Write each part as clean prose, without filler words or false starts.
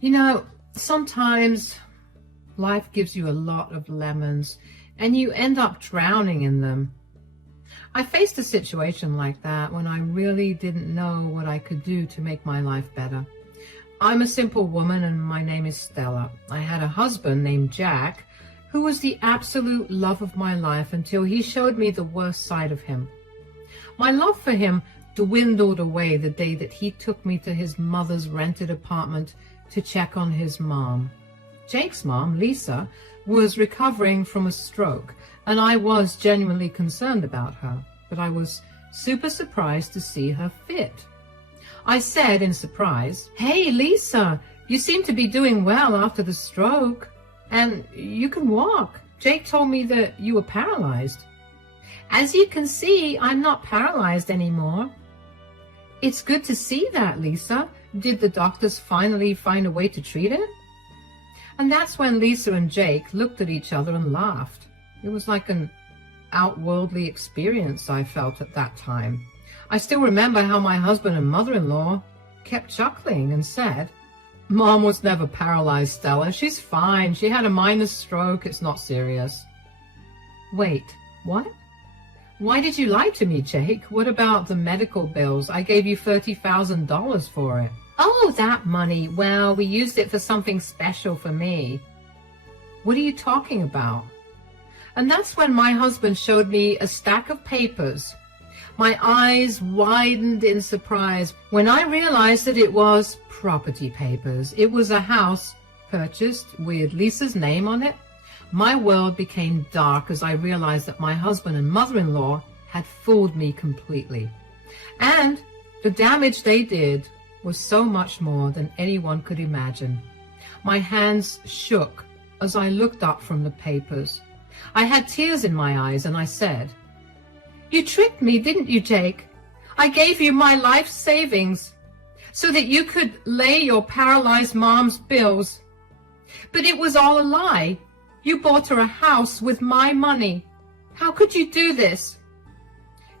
You know, sometimes life gives you a lot of lemons and you end up drowning in them. I faced a situation like that when I really didn't know what I could do to make my life better. I'm a simple woman and my name is Stella. I had a husband named Jack who was the absolute love of my life until he showed me the worst side of him. My love for him dwindled away the day that he took me to his mother's rented apartment to check on his mom. Jake's mom, Lisa, was recovering from a stroke, and I was genuinely concerned about her, but I was super surprised to see her fit. I said in surprise, "Hey, Lisa, you seem to be doing well after the stroke, and you can walk. Jake told me that you were paralyzed." "As you can see, I'm not paralyzed anymore." "It's good to see that, Lisa. Did the doctors finally find a way to treat it?" And that's when Lisa and Jake looked at each other and laughed. It was like an outworldly experience I felt at that time. I still remember how my husband and mother-in-law kept chuckling and said, "Mom was never paralyzed, Stella. She's fine. She had a minor stroke. It's not serious." Wait, what? Why did you lie to me, Jake? What about the medical bills? I gave you $30,000 for it. "Oh, that money. Well, we used it for something special for me." "What are you talking about?" And that's when my husband showed me a stack of papers. My eyes widened in surprise when I realized that it was property papers. It was a house purchased with Lisa's name on it. My world became dark as I realized that my husband and mother-in-law had fooled me completely. And the damage they did was so much more than anyone could imagine. My hands shook as I looked up from the papers. I had tears in my eyes and I said, "You tricked me, didn't you, Jake? I gave you my life savings so that you could lay your paralyzed mom's bills. But it was all a lie. You bought her a house with my money. How could you do this?"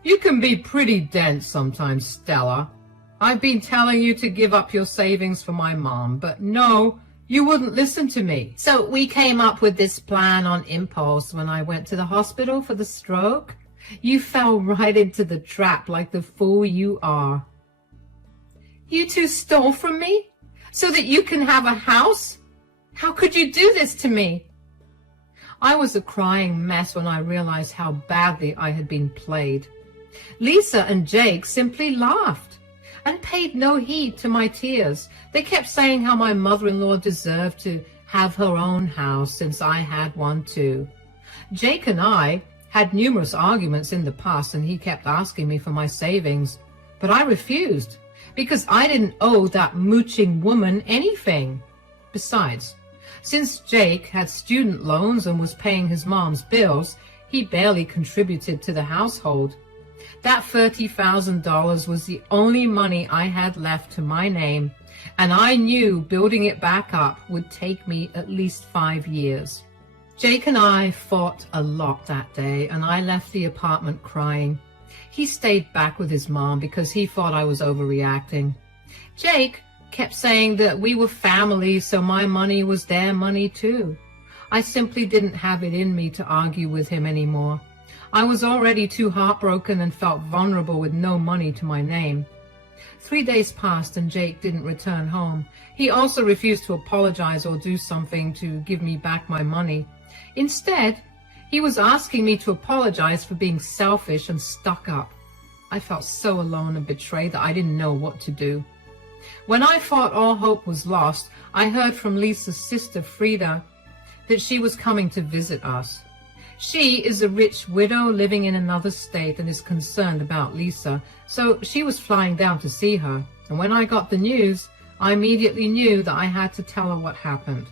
"You can be pretty dense sometimes, Stella. I've been telling you to give up your savings for my mom, but no, you wouldn't listen to me. So we came up with this plan on impulse when I went to the hospital for the stroke. You fell right into the trap like the fool you are." "You two stole from me so that you can have a house? How could you do this to me?" I was a crying mess when I realized how badly I had been played. Lisa and Jake simply laughed and paid no heed to my tears. They kept saying how my mother-in-law deserved to have her own house since I had one too. Jake and I had numerous arguments in the past and he kept asking me for my savings, but I refused because I didn't owe that mooching woman anything. Besides, since Jake had student loans and was paying his mom's bills, he barely contributed to the household. That $30,000 was the only money I had left to my name, and I knew building it back up would take me at least 5 years. Jake and I fought a lot that day, and I left the apartment crying. He stayed back with his mom because he thought I was overreacting. Jake kept saying that we were family, so my money was their money too. I simply didn't have it in me to argue with him anymore. I was already too heartbroken and felt vulnerable with no money to my name. 3 days passed and Jake didn't return home. He also refused to apologize or do something to give me back my money. Instead, he was asking me to apologize for being selfish and stuck up. I felt so alone and betrayed that I didn't know what to do. When I thought all hope was lost, I heard from Lisa's sister, Frida, that she was coming to visit us. She is a rich widow living in another state and is concerned about Lisa, so she was flying down to see her. And when I got the news, I immediately knew that I had to tell her what happened.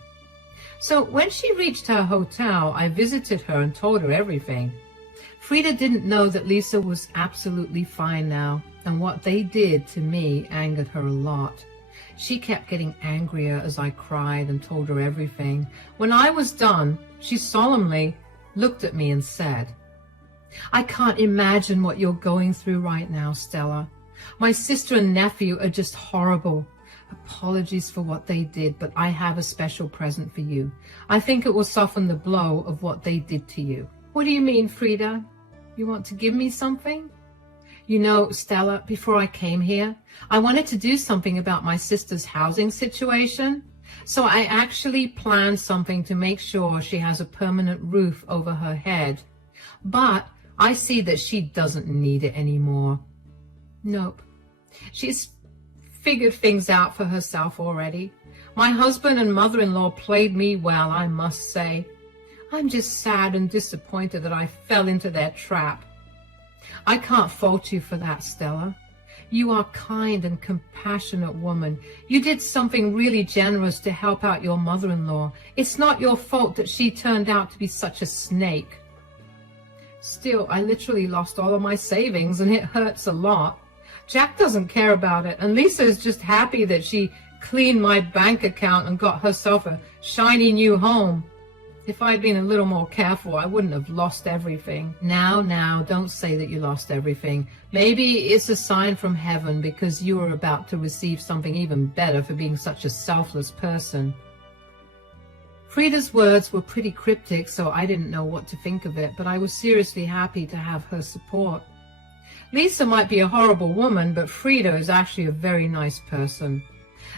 So when she reached her hotel, I visited her and told her everything. Frida didn't know that Lisa was absolutely fine now, and what they did to me angered her a lot. She kept getting angrier as I cried and told her everything. When I was done, she solemnly looked at me and said, "I can't imagine what you're going through right now, Stella. My sister and nephew are just horrible. Apologies for what they did, but I have a special present for you. I think it will soften the blow of what they did to you." "What do you mean, Frida? You want to give me something?" "You know, Stella, before I came here, I wanted to do something about my sister's housing situation. So I actually planned something to make sure she has a permanent roof over her head. But I see that she doesn't need it anymore. Nope. She's figured things out for herself already. My husband and mother-in-law played me well, I must say. I'm just sad and disappointed that I fell into their trap. I can't fault you for that, Stella. You are a kind and compassionate woman. You did something really generous to help out your mother-in-law. It's not your fault that she turned out to be such a snake. Still, I literally lost all of my savings, and it hurts a lot. Jack doesn't care about it, and Lisa is just happy that she cleaned my bank account and got herself a shiny new home. If I'd been a little more careful, I wouldn't have lost everything. Now, don't say that you lost everything. Maybe it's a sign from heaven because you are about to receive something even better for being such a selfless person. Frida's words were pretty cryptic, so I didn't know what to think of it, but I was seriously happy to have her support. Lisa might be a horrible woman, but Frida is actually a very nice person.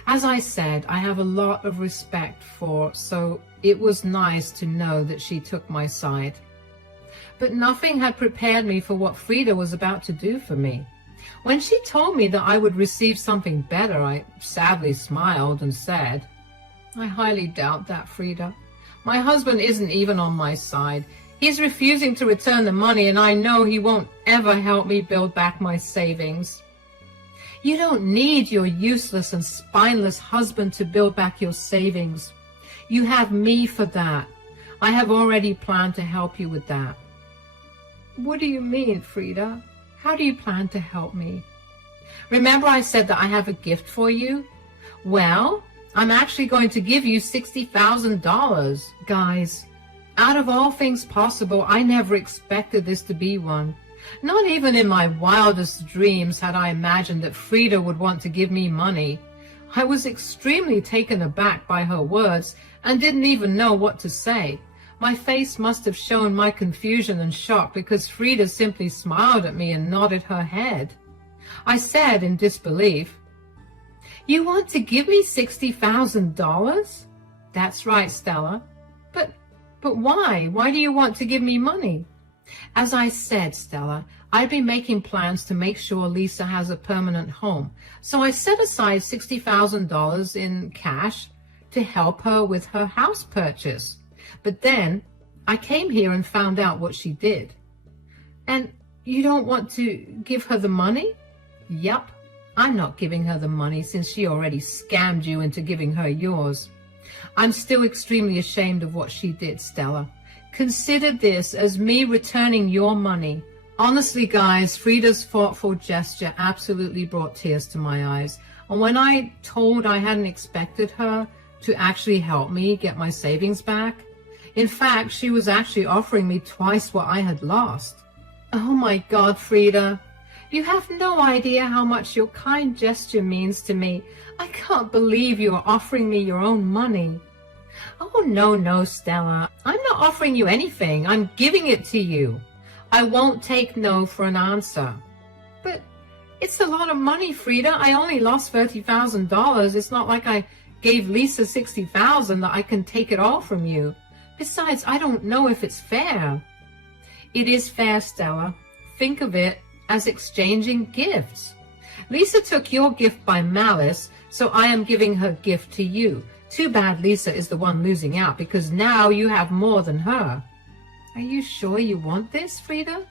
As I said, I have a lot of respect for, so it was nice to know that she took my side. But nothing had prepared me for what Frida was about to do for me. When she told me that I would receive something better, I sadly smiled and said, "I highly doubt that, Frida. My husband isn't even on my side. He's refusing to return the money, and I know he won't ever help me build back my savings." You don't need your useless and spineless husband to build back your savings. You have me for that. I have already planned to help you with that. What do you mean, Frida? How do you plan to help me? Remember I said that I have a gift for you? Well, I'm actually going to give you $60,000. Guys, out of all things possible, I never expected this to be one. Not even in my wildest dreams had I imagined that Frida would want to give me money. I was extremely taken aback by her words and didn't even know what to say. My face must have shown my confusion and shock because Frida simply smiled at me and nodded her head. I said in disbelief, "You want to give me $60,000? "That's right, Stella. But why? Why do you want to give me money?" As I said, Stella, I've been making plans to make sure Lisa has a permanent home. So I set aside $60,000 in cash to help her with her house purchase. But then I came here and found out what she did. And you don't want to give her the money? Yup, I'm not giving her the money since she already scammed you into giving her yours. I'm still extremely ashamed of what she did, Stella. Consider this as me returning your money. Honestly, guys, Frida's thoughtful gesture absolutely brought tears to my eyes. And when I told I hadn't expected her to actually help me get my savings back, in fact, she was actually offering me twice what I had lost. Oh my God, Frida, you have no idea how much your kind gesture means to me. I can't believe you are offering me your own money. Oh, no, Stella. I'm not offering you anything. I'm giving it to you. I won't take no for an answer. But it's a lot of money, Frida. I only lost $30,000. It's not like I gave Lisa $60,000 that I can take it all from you. Besides, I don't know if it's fair. It is fair, Stella. Think of it as exchanging gifts. Lisa took your gift by malice, so I am giving her gift to you. Too bad Lisa is the one losing out because now you have more than her. Are you sure you want this, Frida?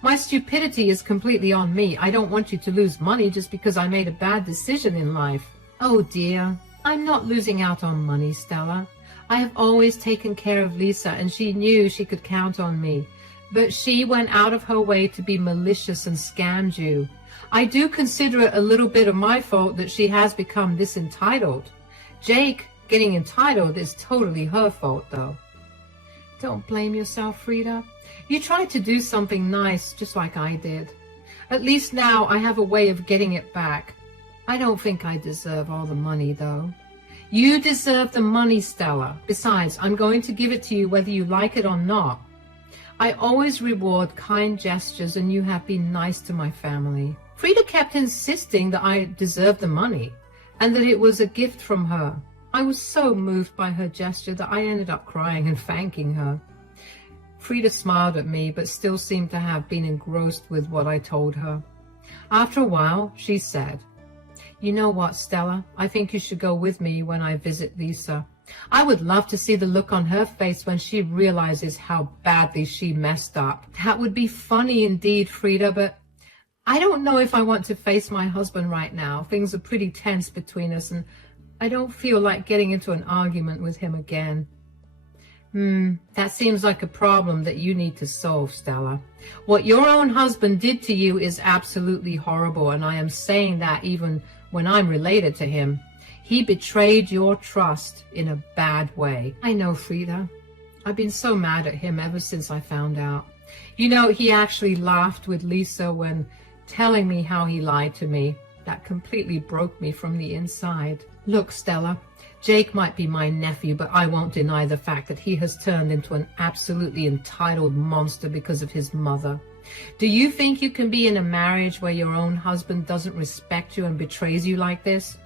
My stupidity is completely on me. I don't want you to lose money just because I made a bad decision in life. Oh dear, I'm not losing out on money, Stella. I have always taken care of Lisa and she knew she could count on me. But she went out of her way to be malicious and scammed you. I do consider it a little bit of my fault that she has become this entitled. Jake getting entitled is totally her fault, though. Don't blame yourself, Frida. You tried to do something nice, just like I did. At least now I have a way of getting it back. I don't think I deserve all the money, though. You deserve the money, Stella. Besides, I'm going to give it to you whether you like it or not. I always reward kind gestures, and you have been nice to my family. Frida kept insisting that I deserved the money, and that it was a gift from her. I was so moved by her gesture that I ended up crying and thanking her. Frida smiled at me, but still seemed to have been engrossed with what I told her. After a while, she said, "You know what, Stella? I think you should go with me when I visit Lisa. I would love to see the look on her face when she realizes how badly she messed up. That would be funny indeed, Frida, but I don't know if I want to face my husband right now. Things are pretty tense between us, and I don't feel like getting into an argument with him again." That seems like a problem that you need to solve, Stella. What your own husband did to you is absolutely horrible, and I am saying that even when I'm related to him. He betrayed your trust in a bad way. I know, Frida. I've been so mad at him ever since I found out. You know, he actually laughed with Lisa when telling me how he lied to me. That completely broke me from the inside. Look, Stella, Jake might be my nephew, but I won't deny the fact that he has turned into an absolutely entitled monster because of his mother. Do you think you can be in a marriage where your own husband doesn't respect you and betrays you like this?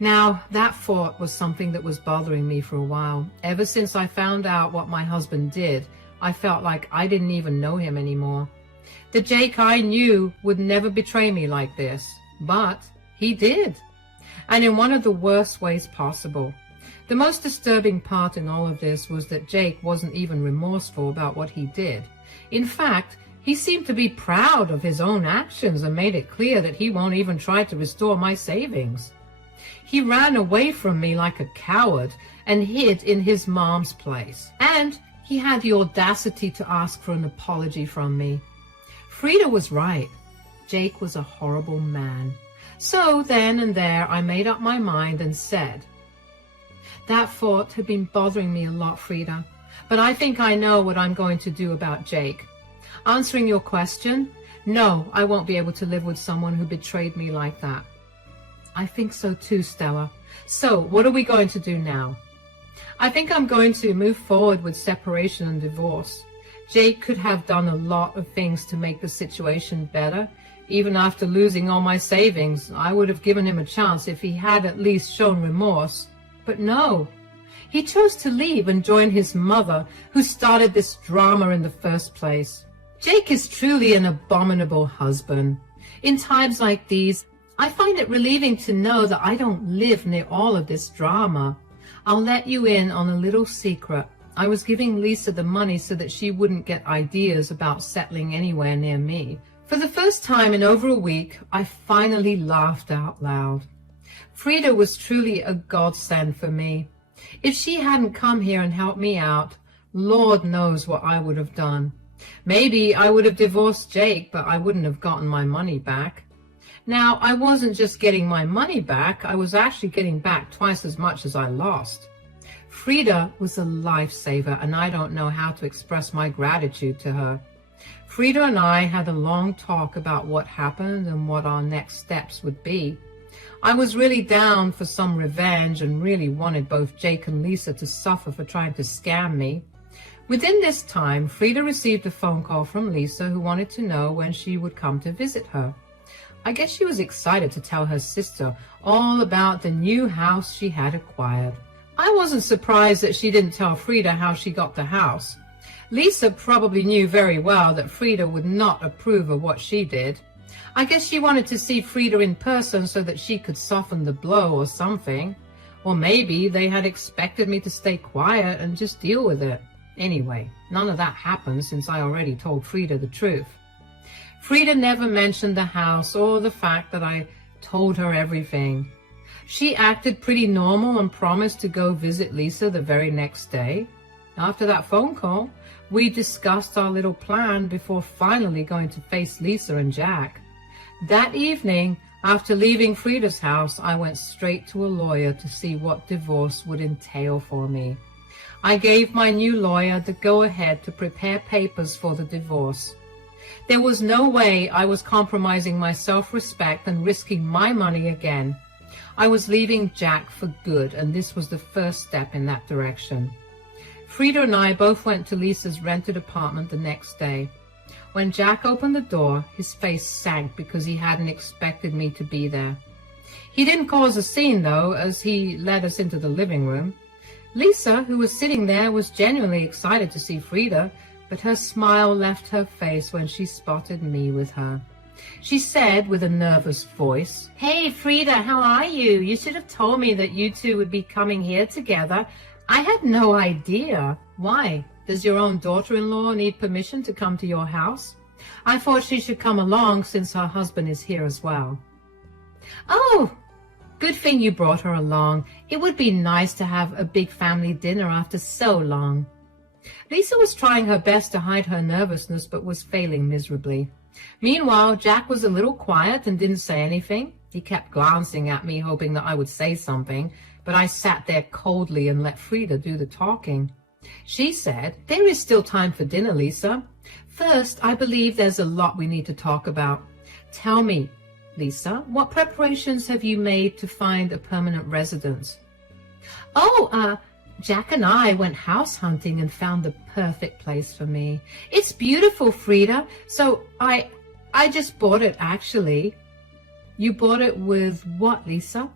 Now, that thought was something that was bothering me for a while. Ever since I found out what my husband did, I felt like I didn't even know him anymore. The Jake I knew would never betray me like this, but he did. And in one of the worst ways possible. The most disturbing part in all of this was that Jake wasn't even remorseful about what he did. In fact, he seemed to be proud of his own actions and made it clear that he won't even try to restore my savings. He ran away from me like a coward and hid in his mom's place. And he had the audacity to ask for an apology from me. Frida was right. Jake was a horrible man. So then and there I made up my mind and said, "That thought had been bothering me a lot, Frida, but I think I know what I'm going to do about Jake. Answering your question, no, I won't be able to live with someone who betrayed me like that." I think so too, Stella. So what are we going to do now? I think I'm going to move forward with separation and divorce. Jake could have done a lot of things to make the situation better. Even after losing all my savings, I would have given him a chance if he had at least shown remorse. But no, he chose to leave and join his mother, who started this drama in the first place. Jake is truly an abominable husband. In times like these, I find it relieving to know that I don't live near all of this drama. I'll let you in on a little secret. I was giving Lisa the money so that she wouldn't get ideas about settling anywhere near me. For the first time in over a week, I finally laughed out loud. Frida was truly a godsend for me. If she hadn't come here and helped me out, Lord knows what I would have done. Maybe I would have divorced Jake, but I wouldn't have gotten my money back. Now, I wasn't just getting my money back, I was actually getting back twice as much as I lost. Frida was a lifesaver, and I don't know how to express my gratitude to her. Frida and I had a long talk about what happened and what our next steps would be. I was really down for some revenge and really wanted both Jake and Lisa to suffer for trying to scam me. Within this time, Frida received a phone call from Lisa, who wanted to know when she would come to visit her. I guess she was excited to tell her sister all about the new house she had acquired. I wasn't surprised that she didn't tell Frida how she got the house. Lisa probably knew very well that Frida would not approve of what she did. I guess she wanted to see Frida in person so that she could soften the blow or something. Or maybe they had expected me to stay quiet and just deal with it. Anyway, none of that happened since I already told Frida the truth. Frida never mentioned the house or the fact that I told her everything. She acted pretty normal and promised to go visit Lisa the very next day. After that phone call, we discussed our little plan before finally going to face Lisa and Jack. That evening, after leaving Frida's house, I went straight to a lawyer to see what divorce would entail for me. I gave my new lawyer the go-ahead to prepare papers for the divorce. There was no way I was compromising my self-respect and risking my money again. I was leaving Jack for good, and this was the first step in that direction. Frida and I both went to Lisa's rented apartment the next day. When Jack opened the door, his face sank because he hadn't expected me to be there. He didn't cause a scene, though, as he led us into the living room. Lisa, who was sitting there, was genuinely excited to see Frida, but her smile left her face when she spotted me with her. She said with a nervous voice, "Hey, Frida, how are you? You should have told me that you two would be coming here together. I had no idea." "Why? Does your own daughter-in-law need permission to come to your house?" "I thought she should come along since her husband is here as well." "Oh, good thing you brought her along. It would be nice to have a big family dinner after so long." Lisa was trying her best to hide her nervousness, but was failing miserably. Meanwhile, Jack was a little quiet and didn't say anything. He kept glancing at me, hoping that I would say something, but I sat there coldly and let Frida do the talking. She said, "There is still time for dinner, Lisa. First, I believe there's a lot we need to talk about. Tell me, Lisa, what preparations have you made to find a permanent residence?" Jack and I went house hunting and found the perfect place for me. It's beautiful, Frida. So I just bought it, actually." "You bought it with what, Lisa?"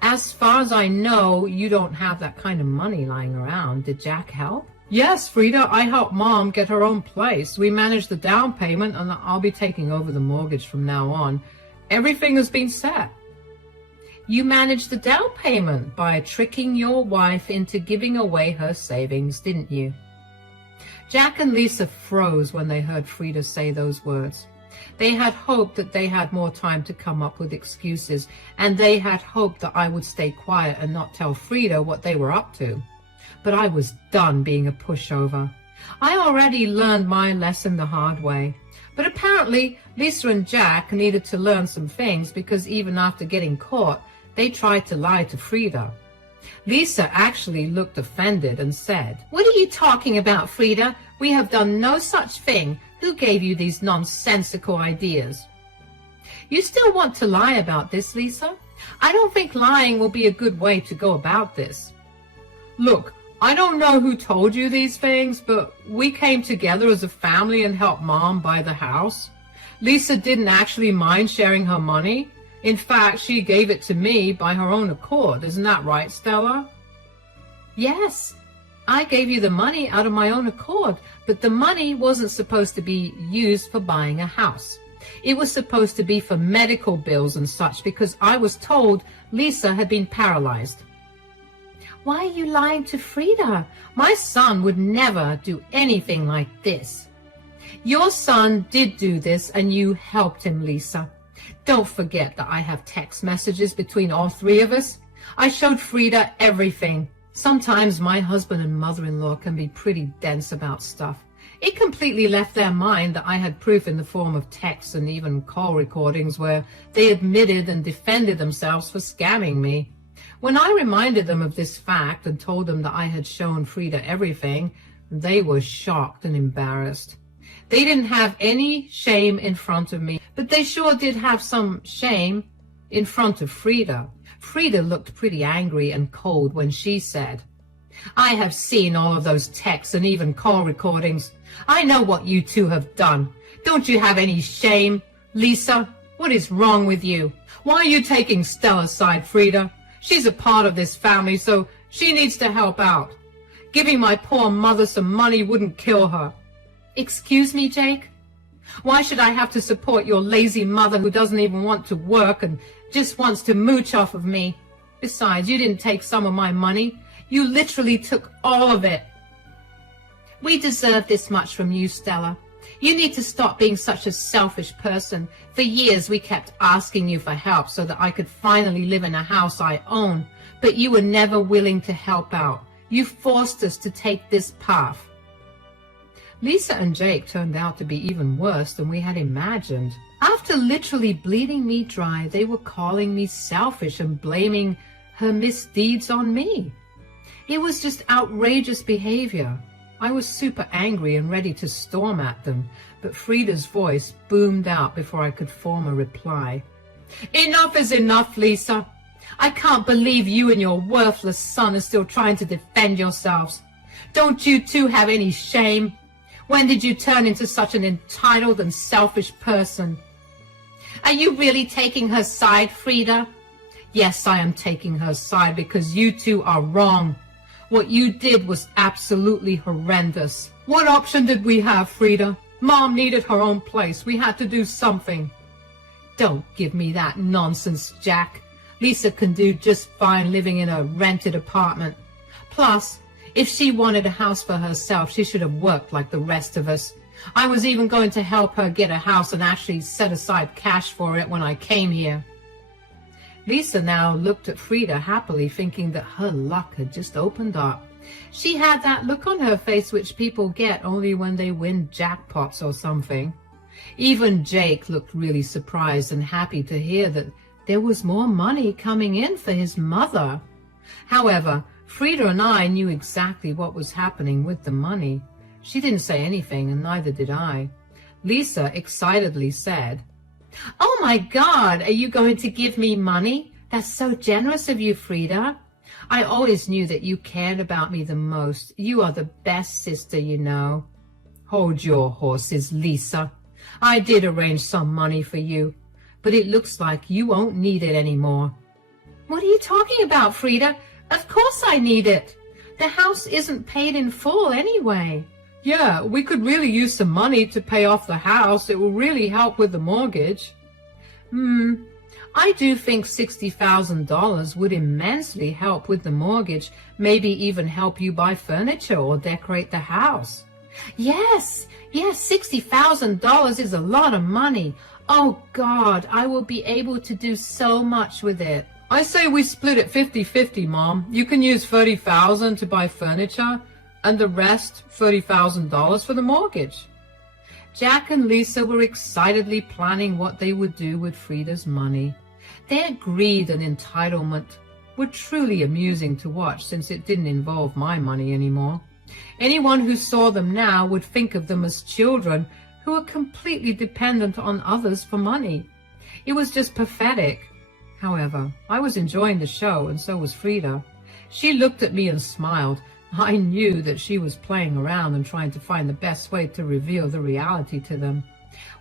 "As far as I know, you don't have that kind of money lying around. Did Jack help?" "Yes, Frida, I helped Mom get her own place. We managed the down payment, and I'll be taking over the mortgage from now on. Everything has been set." "You managed the down payment by tricking your wife into giving away her savings, didn't you?" Jack and Lisa froze when they heard Frida say those words. They had hoped that they had more time to come up with excuses, and they had hoped that I would stay quiet and not tell Frida what they were up to. But I was done being a pushover. I already learned my lesson the hard way. But apparently, Lisa and Jack needed to learn some things, because even after getting caught, they tried to lie to Frida. Lisa actually looked offended and said, "What are you talking about, Frida? We have done no such thing. Who gave you these nonsensical ideas?" "You still want to lie about this, Lisa? I don't think lying will be a good way to go about this." "Look, I don't know who told you these things, but we came together as a family and helped Mom buy the house. Lisa didn't actually mind sharing her money. In fact, she gave it to me by her own accord. Isn't that right, Stella?" "Yes, I gave you the money out of my own accord, but the money wasn't supposed to be used for buying a house. It was supposed to be for medical bills and such, because I was told Lisa had been paralyzed." "Why are you lying to Frida? My son would never do anything like this." "Your son did do this, and you helped him, Lisa. Don't forget that I have text messages between all three of us. I showed Frida everything. Sometimes my husband and mother-in-law can be pretty dense about stuff. It completely left their mind that I had proof in the form of texts and even call recordings where they admitted and defended themselves for scamming me. When I reminded them of this fact and told them that I had shown Frida everything, they were shocked and embarrassed. They didn't have any shame in front of me, but they sure did have some shame in front of Frida. Frida looked pretty angry and cold when she said, "I have seen all of those texts and even call recordings. I know what you two have done. Don't you have any shame? Lisa, what is wrong with you? Why are you taking Stella's side, Frida? She's a part of this family, so she needs to help out. Giving my poor mother some money wouldn't kill her." "Excuse me, Jake? Why should I have to support your lazy mother who doesn't even want to work and just wants to mooch off of me? Besides, you didn't take some of my money. You literally took all of it." "We deserve this much from you, Stella. You need to stop being such a selfish person. For years we kept asking you for help so that I could finally live in a house I own, but you were never willing to help out. You forced us to take this path." Lisa and Jake turned out to be even worse than we had imagined. After literally bleeding me dry, they were calling me selfish and blaming her misdeeds on me. It was just outrageous behavior. I was super angry and ready to storm at them, but Frida's voice boomed out before I could form a reply. Enough is enough, Lisa. I can't believe you and your worthless son are still trying to defend yourselves. Don't you two have any shame? When did you turn into such an entitled and selfish person? Are you really taking her side, Frida? Yes, I am taking her side because you two are wrong. What you did was absolutely horrendous. What option did we have, Frida? Mom needed her own place. We had to do something. Don't give me that nonsense, Jack. Lisa can do just fine living in a rented apartment. Plus, if she wanted a house for herself, she should have worked like the rest of us. I was even going to help her get a house and actually set aside cash for it when I came here. Lisa now looked at Frida happily, thinking that her luck had just opened up. She had that look on her face which people get only when they win jackpots or something. Even Jake looked really surprised and happy to hear that there was more money coming in for his mother. However, Frida and I knew exactly what was happening with the money. She didn't say anything, and neither did I. Lisa excitedly said, "Oh my God, are you going to give me money? That's so generous of you, Frida. I always knew that you cared about me the most. You are the best sister, you know." "Hold your horses, Lisa. I did arrange some money for you, but it looks like you won't need it anymore." "What are you talking about, Frida? Of course I need it. The house isn't paid in full anyway." "Yeah, we could really use some money to pay off the house. It will really help with the mortgage." I do think $60,000 would immensely help with the mortgage, maybe even help you buy furniture or decorate the house." Yes, $60,000 is a lot of money. Oh God, I will be able to do so much with it. "I say we split it 50-50, Mom. You can use $30,000 to buy furniture, and the rest, $30,000 for the mortgage." Jack and Lisa were excitedly planning what they would do with Frida's money. Their greed and entitlement were truly amusing to watch, since it didn't involve my money anymore. Anyone who saw them now would think of them as children who were completely dependent on others for money. It was just pathetic. However, I was enjoying the show, and so was Frida. She looked at me and smiled. I knew that she was playing around and trying to find the best way to reveal the reality to them.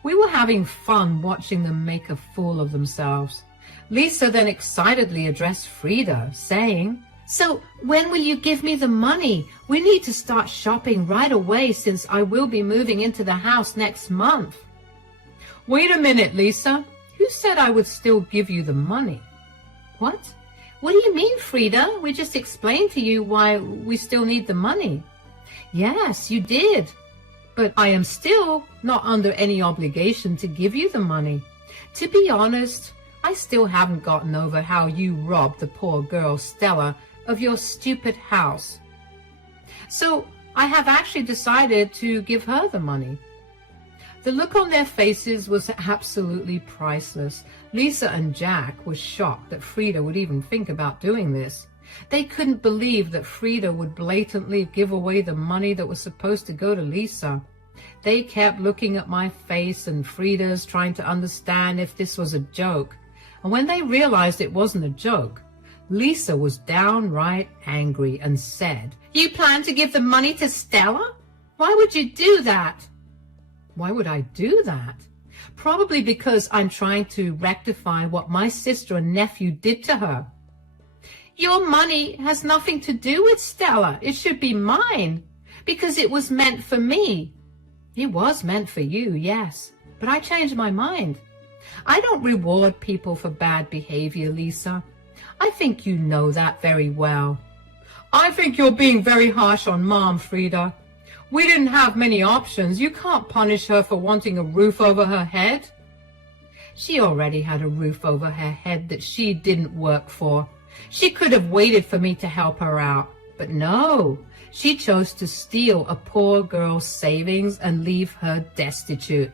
We were having fun watching them make a fool of themselves. Lisa then excitedly addressed Frida, saying, "So when will you give me the money? We need to start shopping right away since I will be moving into the house next month." "Wait a minute, Lisa. Who said I would still give you the money?" "What? What do you mean, Frida? We just explained to you why we still need the money." "Yes, you did. But I am still not under any obligation to give you the money. To be honest, I still haven't gotten over how you robbed the poor girl Stella of your stupid house. So I have actually decided to give her the money." The look on their faces was absolutely priceless. Lisa and Jack were shocked that Frida would even think about doing this. They couldn't believe that Frida would blatantly give away the money that was supposed to go to Lisa. They kept looking at my face and Frida's, trying to understand if this was a joke. And when they realized it wasn't a joke, Lisa was downright angry and said, "You plan to give the money to Stella? Why would you do that?" Why would I do that? Probably because I'm trying to rectify what my sister and nephew did to her. "Your money has nothing to do with Stella. It should be mine, because it was meant for me." "It was meant for you, yes, but I changed my mind. I don't reward people for bad behavior, Lisa. I think you know that very well." "I think you're being very harsh on Mom, Frida. We didn't have many options. You can't punish her for wanting a roof over her head." She already had a roof over her head that she didn't work for. She could have waited for me to help her out. But no, she chose to steal a poor girl's savings and leave her destitute.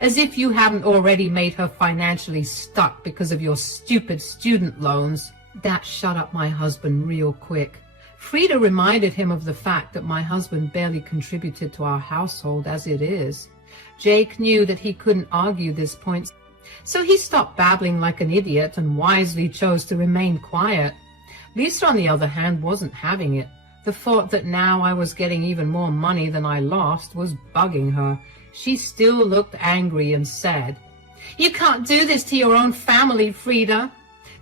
As if you haven't already made her financially stuck because of your stupid student loans. That shut up my husband real quick. Frida reminded him of the fact that my husband barely contributed to our household as it is. Jake knew that he couldn't argue this point, so he stopped babbling like an idiot and wisely chose to remain quiet. Lisa, on the other hand, wasn't having it. The thought that now I was getting even more money than I lost was bugging her. She still looked angry and said, "You can't do this to your own family, Frida.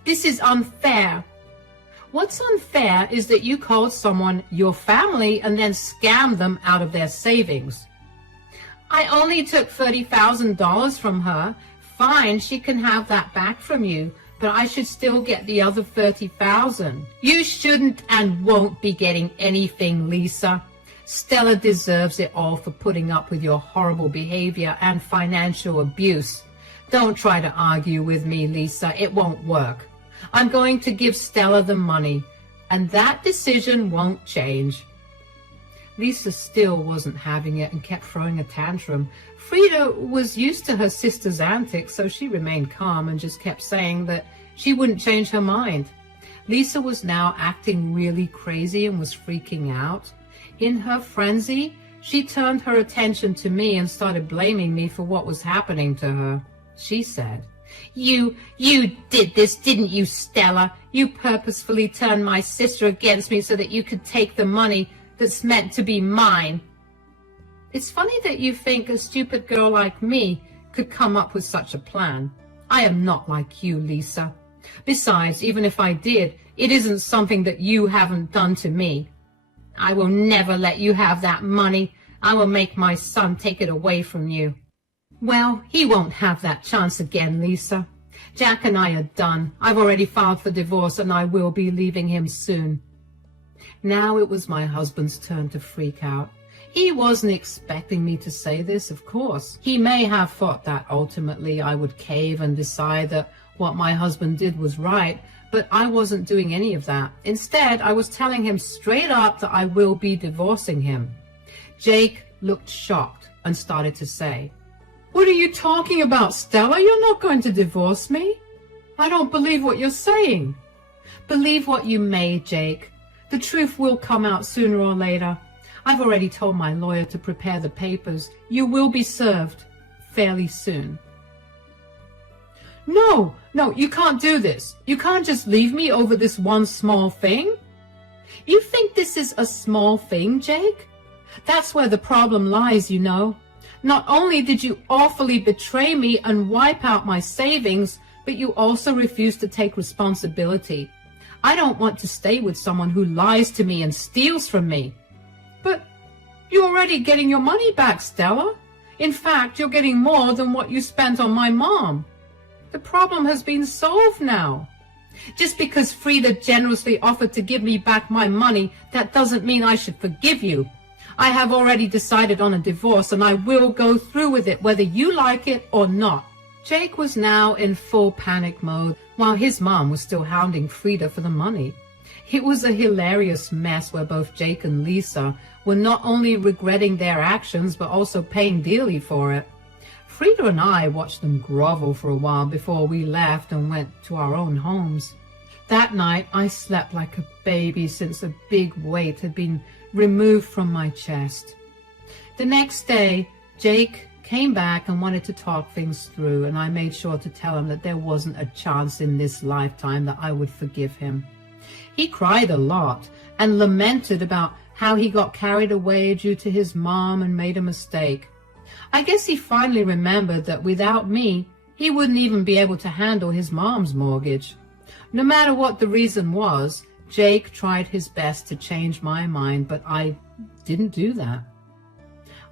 This is unfair." "What's unfair is that you called someone your family and then scammed them out of their savings." "I only took $30,000 from her. Fine, she can have that back from you, but I should still get the other $30,000. You shouldn't and won't be getting anything, Lisa. Stella deserves it all for putting up with your horrible behavior and financial abuse. Don't try to argue with me, Lisa. It won't work. I'm going to give Stella the money, and that decision won't change." Lisa still wasn't having it and kept throwing a tantrum. Frida was used to her sister's antics, so she remained calm and just kept saying that she wouldn't change her mind. Lisa was now acting really crazy and was freaking out. In her frenzy, she turned her attention to me and started blaming me for what was happening to her. She said, You did this, didn't you, Stella? You purposefully turned my sister against me so that you could take the money that's meant to be mine." "It's funny that you think a stupid girl like me could come up with such a plan. I am not like you, Lisa. Besides, even if I did, it isn't something that you haven't done to me. I will never let you have that money. I will make my son take it away from you." "Well, he won't have that chance again, Lisa. Jack and I are done. I've already filed for divorce and I will be leaving him soon." Now it was my husband's turn to freak out. He wasn't expecting me to say this, of course. He may have thought that ultimately I would cave and decide that what my husband did was right, but I wasn't doing any of that. Instead, I was telling him straight up that I will be divorcing him. Jake looked shocked and started to say, "What are you talking about, Stella? You're not going to divorce me. I don't believe what you're saying." "Believe what you may, Jake. The truth will come out sooner or later. I've already told my lawyer to prepare the papers. You will be served fairly soon." No, you can't do this. You can't just leave me over this one small thing." "You think this is a small thing, Jake? That's where the problem lies, you know. Not only did you awfully betray me and wipe out my savings, but you also refuse to take responsibility. I don't want to stay with someone who lies to me and steals from me." "But you're already getting your money back, Stella. In fact, you're getting more than what you spent on my mom. The problem has been solved now." "Just because Frida generously offered to give me back my money, that doesn't mean I should forgive you. I have already decided on a divorce and I will go through with it whether you like it or not." Jake was now in full panic mode while his mom was still hounding Frida for the money. It was a hilarious mess where both Jake and Lisa were not only regretting their actions but also paying dearly for it. Frida and I watched them grovel for a while before we left and went to our own homes. That night I slept like a baby since a big weight had been removed from my chest. The next day, Jake came back and wanted to talk things through, and I made sure to tell him that there wasn't a chance in this lifetime that I would forgive him. He cried a lot and lamented about how he got carried away due to his mom and made a mistake. I guess he finally remembered that without me, he wouldn't even be able to handle his mom's mortgage. No matter what the reason was, Jake tried his best to change my mind, but I didn't do that.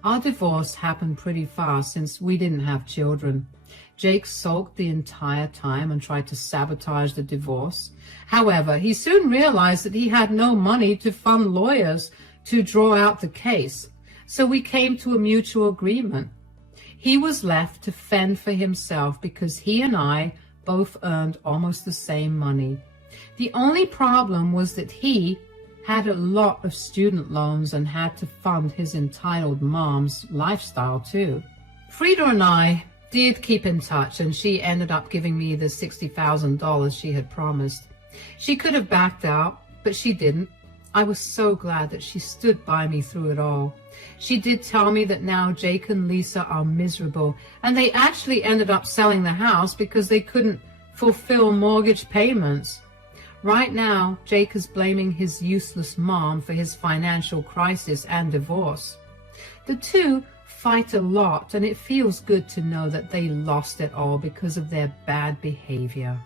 Our divorce happened pretty fast since we didn't have children. Jake sulked the entire time and tried to sabotage the divorce. However, he soon realized that he had no money to fund lawyers to draw out the case, so we came to a mutual agreement. He was left to fend for himself because he and I both earned almost the same money. The only problem was that he had a lot of student loans and had to fund his entitled mom's lifestyle too. Frida and I did keep in touch, and she ended up giving me the $60,000 she had promised. She could have backed out, but she didn't. I was so glad that she stood by me through it all. She did tell me that now Jake and Lisa are miserable, and they actually ended up selling the house because they couldn't fulfill mortgage payments. Right now, Jake is blaming his useless mom for his financial crisis and divorce. The two fight a lot, and it feels good to know that they lost it all because of their bad behavior.